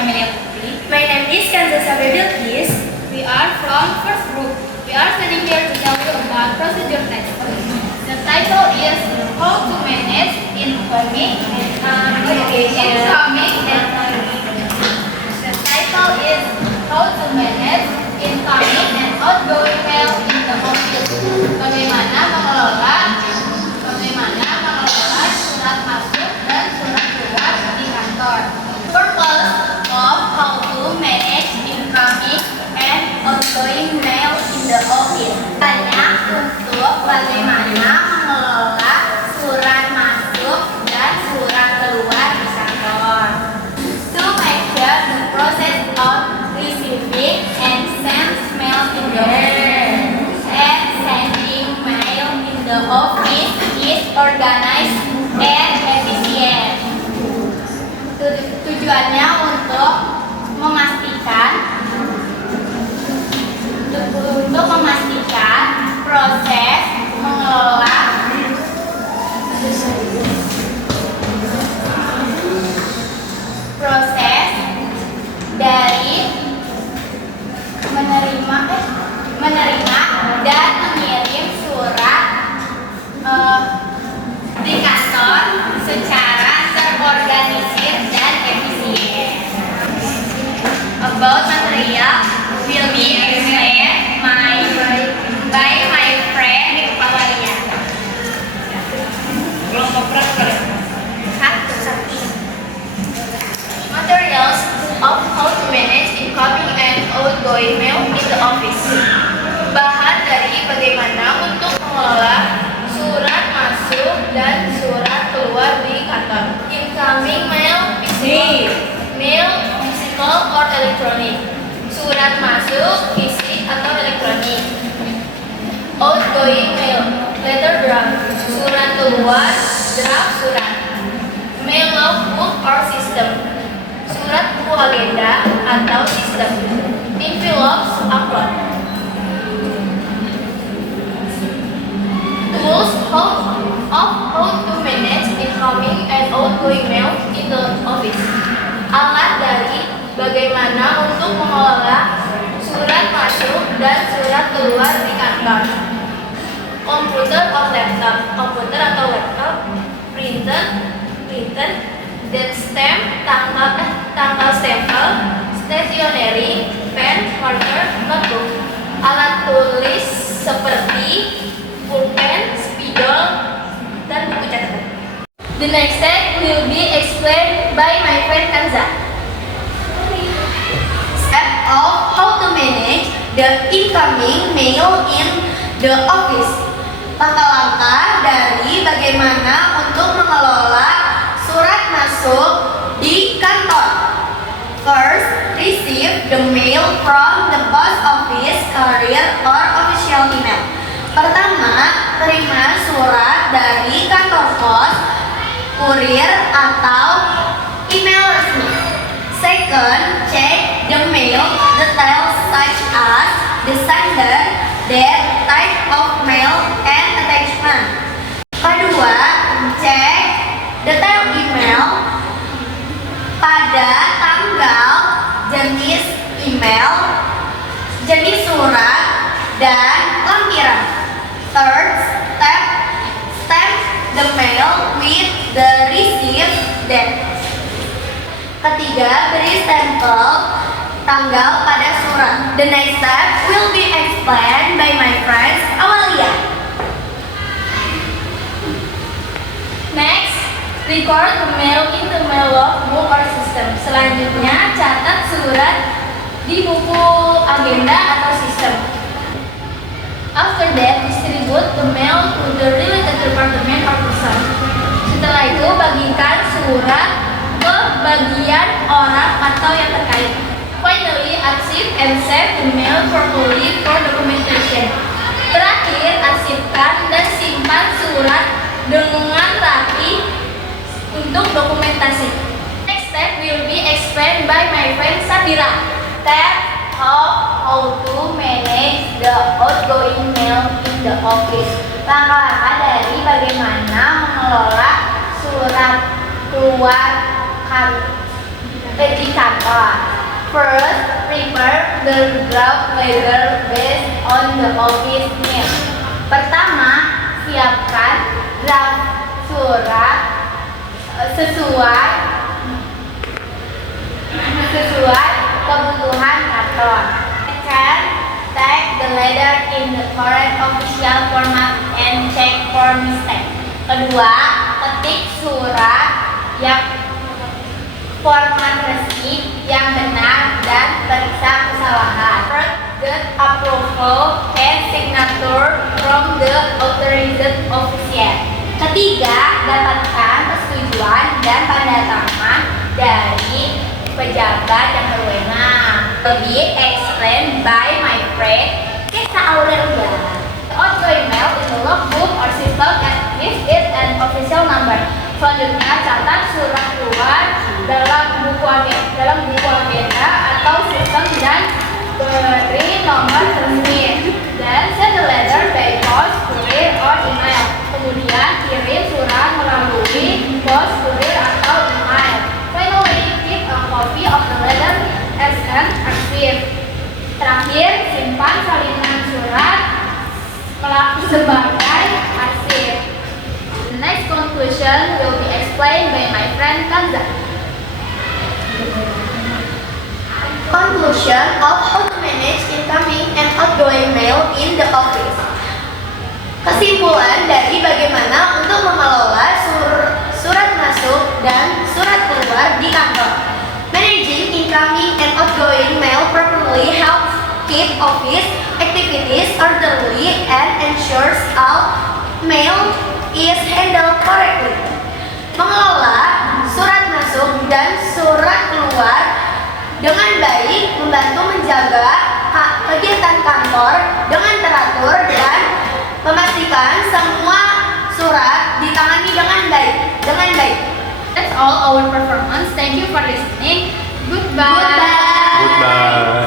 Amelia Putri. My name is Kanzasa Bilqis. We are from first group. We are studying here to tell you about procedure text. The title is How to Manage Incoming and Outgoing. The title is How to Manage Incoming and Outgoing Mail in the Office. Bagaimana mengelola surat masuk dan surat keluar di kantor. Purpose of how to manage incoming and outgoing mail in the office. Banyak untuk bagaimana mengelola surat masuk dan surat keluar di kantor. To make sure the process of receiving and send mail in the office and sending mail in the office is organized and efficient. Tujuannya untuk memastikan proses mengelola proses dari menerima dan mengirim surat di kantor secara terorganisir dan efisien. About material will be explained by my friend Awalia. Materials of how to manage incoming and outgoing mail in the office. Bahan dari bagaimana untuk mengelola surat masuk dan surat keluar di kantor. Incoming mail, physical or electronic. Surat masuk, fisik atau elektronik. Outgoing mail, letter draft. Surat keluar, draft surat. Mail logbook or system. Surat buku agenda atau sistem. Envelopes, upload. Tools of how to manage incoming and outgoing mail in the office. Alat dari bagaimana untuk mengelola surat masuk dan surat keluar di kantor. Komputer atau laptop, printer, date stamp, tanggal stempel, stationery, pen, marker, notebook. Alat tulis seperti pulpen, spidol, dan buku catatan. The next step will be explained by my friend Kanza. Step of how to manage the incoming mail in the office. Langkah-langkah dari bagaimana untuk mengelola surat masuk di kantor. First, receive the mail from the post office, courier, or official email. Pertama, terima surat dari kantor pos, kurir, atau email resmi. Second, check the mail details such as the sender, date, type of mail, and attachment. Kedua, cek detail email pada tanggal, jenis email, jenis surat, dan lampiran. Third, stamp the mail with the receipt date. Ketiga, beri stempel tanggal pada surat. The next step will be explained by my friend Awalia. Next, record the mail in the mail logbook or system. Selanjutnya, catat surat di buku agenda atau sistem. After that, distribute the mail to the related department or person. Setelah itu, bagikan surat ke bagian orang atau yang terkait. Finally, archive and save the mail properly for documentation. Terakhir, arsipkan dan simpan surat dengan rapi untuk dokumentasi. Next step will be explained by my friend Sadira. Step of how to manage the outgoing mail in the office. Langkah-langkah dari bagaimana mengelola surat keluar di kantor. First, prepare the draft letter based on the office needs. Pertama, siapkan draft surat sesuai kebutuhan kantor. Second, type the letter in the correct official format and check for mistake. Kedua, ketik surat yang format resmi yang benar dan periksa kesalahan. Third, get approval and signature from the authorized official. Ketiga, dapatkan persetujuan dan tanda tangan dari pejabat yang berwenang. Lebih explained by my friend Kesa Aurelia. Outgoing mail in the logbook or system and give it an official number. Selanjutnya, catat surat keluar dalam buku agenda atau sistem dan beri nomor resmi. Then send the letter by post, courier, or email. Kemudian kirim surat melalui post, courier, atau email. Finally, keep a copy of the letter as an archive. Terakhir, simpan salinan surat sebagai arsip. The next conclusion will be explained by my friend Kanza. Conclusion of how to manage incoming and outgoing mail in the office. Kesimpulan dari bagaimana untuk mengelola surat masuk dan surat keluar di kantor. Managing incoming and outgoing mail properly helps keep office activities orderly and ensures all mail is handled correctly. Mengelola surat masuk dan surat keluar dengan baik membantu menjaga kegiatan kantor dengan teratur dan memastikan semua surat ditangani dengan baik. That's all our performance. Thank you for listening. Goodbye. Goodbye. Goodbye.